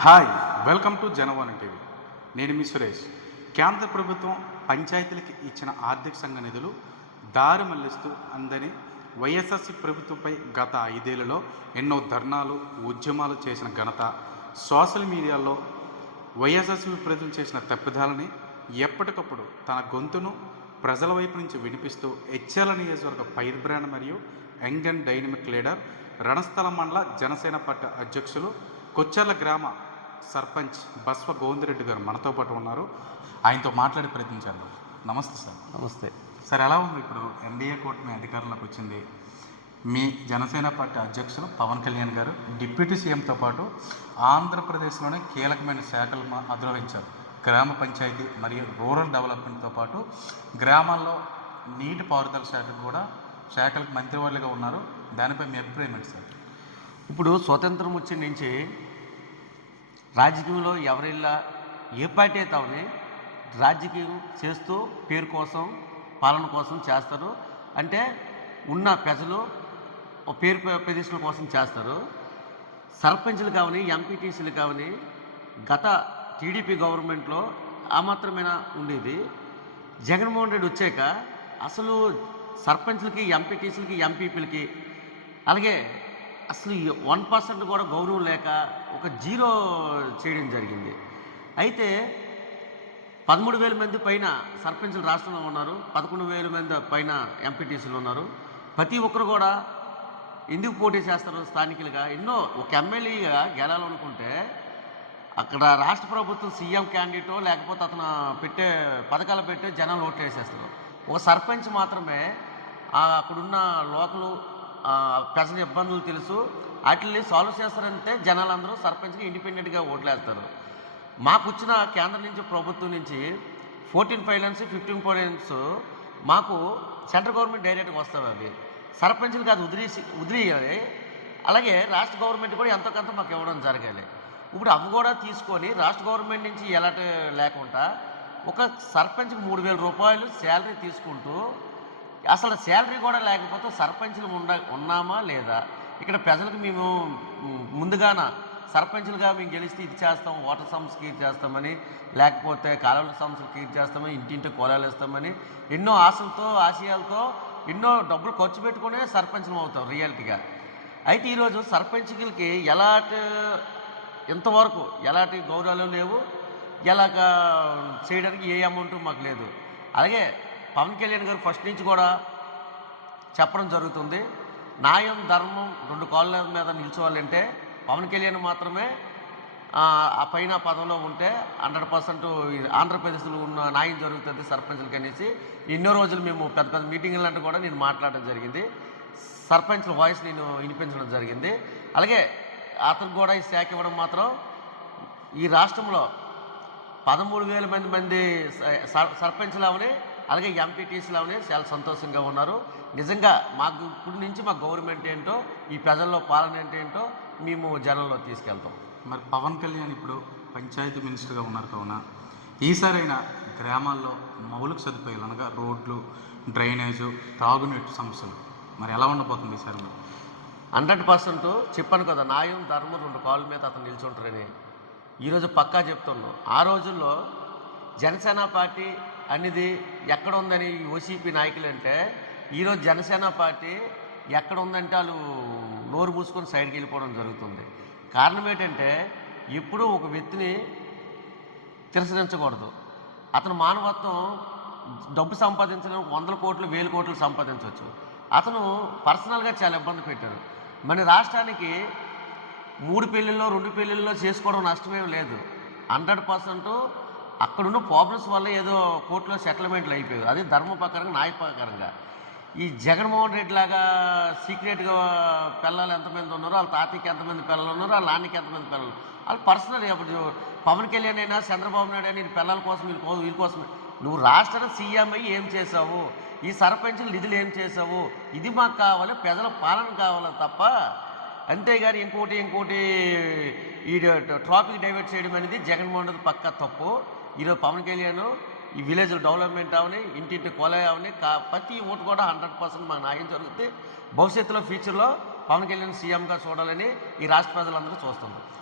Hi welcome to Janavani TV నేను మీ సురేష్. కేంద్ర ప్రభుత్వం పంచాయతీలకు ఇచ్చిన ఆర్థిక సంఘ నిధులు దారి మళ్ళిస్తూ అందని వైఎస్ఆర్సీ ప్రభుత్వంపై గత ఐదేళ్ళలో ఎన్నో ధర్నాలు ఉద్యమాలు చేసిన ఘనత సోషల్ మీడియాలో వైఎస్ఆర్సీ ప్రభుత్వం చేసిన తప్పిదాలని ఎప్పటికప్పుడు తన గొంతును ప్రజల వైపు నుంచి వినిపిస్తూ హెచ్ఎల్ నియోజకవర్గ పైర్ బ్రాండ్ మరియు young and dynamic leader Ranasthala మండల జనసేన పార్టీ అధ్యక్షులు కొచ్చెర్ల గ్రామ సర్పంచ్ బస్వ గోవిందరెడ్డి గారు మనతో పాటు ఉన్నారు. ఆయనతో మాట్లాడి ప్రయత్నించారు నమస్తే సార్. నమస్తే. సార్ ఎలా ఉంది ఇప్పుడు ఎన్డీఏ కూటమి అధికారంలోకి వచ్చింది? మీ జనసేన పార్టీ అధ్యక్షులు పవన్ కళ్యాణ్ గారు డిప్యూటీ సీఎంతో పాటు ఆంధ్రప్రదేశ్లోనే కీలకమైన శాఖలు అధిరోహించారు. గ్రామ పంచాయతీ మరియు రూరల్ డెవలప్మెంట్తో పాటు గ్రామాల్లో నీటి పారుదల శాఖకు కూడా శాఖలకు మంత్రివర్యులుగా ఉన్నారు. దానిపై మీ అభిప్రాయం ఏంటి సార్? ఇప్పుడు స్వతంత్రం వచ్చిన నుంచి రాజకీయంలో ఎవరిల్లా ఏ పార్టీ అయితే అవని రాజకీయం చేస్తూ పేరు కోసం పాలన కోసం చేస్తారు. అంటే ఉన్న ప్రజలు పేరు ప్రదేశాల కోసం చేస్తారు. సర్పంచ్లు కావని ఎంపీటీసీలు కావని గత టీడీపీ గవర్నమెంట్లో ఆ మాత్రమేనా ఉండేది? జగన్మోహన్ రెడ్డి వచ్చాక అసలు సర్పంచ్లకి ఎంపీటీసీలకి ఎంపీపీలకి అలాగే అసలు వన్ పర్సెంట్ కూడా గౌరవం లేక ఒక జీరో చేయడం జరిగింది. అయితే పదమూడు వేల మంది పైన సర్పంచ్లు రాష్ట్రంలో ఉన్నారు పదకొండు వేల మంది పైన ఎంపీటీసీలు ఉన్నారు. ప్రతి ఒక్కరు కూడా ఎందుకు పోటీ చేస్తారు స్థానికులుగా? ఎన్నో ఒక ఎమ్మెల్యేగా గెలాలనుకుంటే అక్కడ రాష్ట్ర ప్రభుత్వం సీఎం క్యాండిడేటో లేకపోతే అతను పెట్టే పథకాలు పెట్టే జనాలు ఓట్లు వేసేస్తారు ఒక సర్పంచ్ మాత్రమే అక్కడున్న లోకలు ప్రజల ఇబ్బందులు తెలుసు. వాటిని సాల్వ్ చేస్తారంటే జనాలందరూ సర్పంచ్కి ఇండిపెండెంట్గా ఓట్లేస్తారు. మాకు వచ్చిన కేంద్రం నుంచి ప్రభుత్వం నుంచి ఫోర్టీన్ ఫైనాన్స్ ఫిఫ్టీన్ ఫైనాన్స్ మాకు సెంట్రల్ గవర్నమెంట్ డైరెక్ట్గా వస్తుంది అది సర్పంచ్లకు అది ఉదిరి ఉదిరియాలి అలాగే రాష్ట్ర గవర్నమెంట్ కూడా ఎంతో కొంత మాకు ఇవ్వడం జరగాలి. ఇప్పుడు అవి కూడా తీసుకొని రాష్ట్ర గవర్నమెంట్ నుంచి ఎలాంటి లేకుండా ఒక సర్పంచ్కి మూడు వేల రూపాయలు శాలరీ తీసుకుంటూ అసలు శాలరీ కూడా లేకపోతే సర్పంచ్లు ఉండ ఉన్నామా లేదా? ఇక్కడ ప్రజలకు మేము ముందుగాన సర్పంచ్లుగా మేము గెలిస్తే ఇది చేస్తాం వాటర్ సంస్థకి ఇది చేస్తామని లేకపోతే కాలువల సంస్థకి ఇది చేస్తామని ఇంటింటి కోలాలు ఇస్తామని ఎన్నో ఆశలతో ఆశయాలతో ఎన్నో డబ్బులు ఖర్చు పెట్టుకునే సర్పంచ్లు అవుతాం రియాలిటీగా. అయితే ఈరోజు సర్పంచ్లకి ఎలాంటి ఇంతవరకు ఎలాంటి గౌరవాలు లేవు. ఎలాగ చేయడానికి ఏ అమౌంట్ మాకు లేదు. అలాగే పవన్ కళ్యాణ్ గారు ఫస్ట్ నుంచి కూడా చెప్పడం జరుగుతుంది. న్యాయం ధర్మం రెండు కాళ్ళ మీద నిల్చోవాలంటే పవన్ కళ్యాణ్ మాత్రమే ఆ, ఆ పైన పదంలో ఉంటే హండ్రెడ్ పర్సెంట్ ఆంధ్రప్రదేశ్లో ఉన్న న్యాయం జరుగుతుంది సర్పంచ్లకి అనేసి ఎన్నో రోజులు మేము పెద్ద పెద్ద మీటింగ్లు అంటే కూడా నేను మాట్లాడడం జరిగింది. సర్పంచ్ల వాయిస్ నేను వినిపించడం జరిగింది. అలాగే అతనికి కూడా ఈ శాఖ ఇవ్వడం మాత్రం ఈ రాష్ట్రంలో పదమూడు వేల మంది మంది సర్పంచ్లు అవని సర్పంచ్లవని అలాగే ఎంపీటీసీలవని చాలా సంతోషంగా ఉన్నారు నిజంగా మాకు ఇప్పుడు నుంచి మా గవర్నమెంట్ ఏంటో ఈ ప్రజల్లో పాలన ఏంటో మేము జనంలో తీసుకెళ్తాం మరి పవన్ కళ్యాణ్ ఇప్పుడు పంచాయతీ మినిస్టర్గా ఉన్నారు కావున ఈసారైనా గ్రామాల్లో మౌలిక సదుపాయాలు అనగా రోడ్లు డ్రైనేజు తాగునీటి సమస్యలు మరి ఎలా ఉండబోతుంది ఈసారి మరి? హండ్రెడ్ పర్సెంట్ చెప్పాను కదా నాయం ధర్మం రెండు కాళ్ళ మీద అతను నిల్చుంటారని. ఈరోజు పక్కా చెప్తున్నాను ఆ రోజుల్లో జనసేన పార్టీ అనేది ఎక్కడ ఉందని ఈ ఓసీపీ నాయకులు అంటే ఈరోజు జనసేన పార్టీ ఎక్కడ ఉందంటే వాళ్ళు నోరు మూసుకొని సైడ్కి వెళ్ళిపోవడం జరుగుతుంది. కారణం ఏంటంటే ఎప్పుడూ ఒక వ్యక్తిని తిరస్కరించకూడదు. అతను మానవత్వం డబ్బు సంపాదించడం వందల కోట్లు వేల కోట్లు సంపాదించవచ్చు. అతను పర్సనల్గా చాలా ఇబ్బంది పెట్టారు మన రాష్ట్రానికి మూడు పెళ్ళిళ్ళలో రెండు పెళ్ళిళ్ళలో చేసుకోవడం నష్టమేం లేదు. హండ్రెడ్ పర్సెంట్ అక్కడున్న ప్రాబ్లమ్స్ వల్ల ఏదో కోర్టులో సెటిల్మెంట్లు అయిపోయాయి. అది ధర్మ ప్రకారంగా న్యాయ ప్రకారంగా. ఈ జగన్మోహన్ రెడ్డి లాగా సీక్రెట్గా పిల్లలు ఎంతమంది ఉన్నారో వాళ్ళ తాతయ్యకి ఎంతమంది పిల్లలు ఉన్నారో వాళ్ళ నాన్నకి ఎంతమంది పిల్లలు వాళ్ళు పర్సనల్ ఇప్పుడు పవన్ కళ్యాణ్ అయినా చంద్రబాబు నాయుడు అయినా నీ పిల్లల కోసం వీళ్ళ కోసం వీళ్ళ కోసం నువ్వు రాష్ట్ర సీఎం అయ్యి ఏం చేసావు ఈ సర్పంచులు నిధులు ఏం చేసావు ఇది మాకు కావాలి ప్రజల పాలన కావాలి తప్ప. అంతేగాని ఇంకోటి ఇంకోటి ఈ ట్రాఫిక్ డైవర్ట్ చేయడం అనేది జగన్మోహన్ రెడ్డి పక్క తప్పు. ఈరోజు పవన్ కళ్యాణ్ ఈ విలేజ్ డెవలప్మెంట్ అవని ఇంటింటి కొలయ అవని ప్రతి ఓటు కూడా హండ్రెడ్ పర్సెంట్ మాకు నాయం జరుగుతుంది భవిష్యత్తులో ఫ్యూచర్లో పవన్ కళ్యాణ్ సీఎంగా చూడాలని ఈ రాష్ట్ర ప్రజలందరూ చూస్తున్నారు.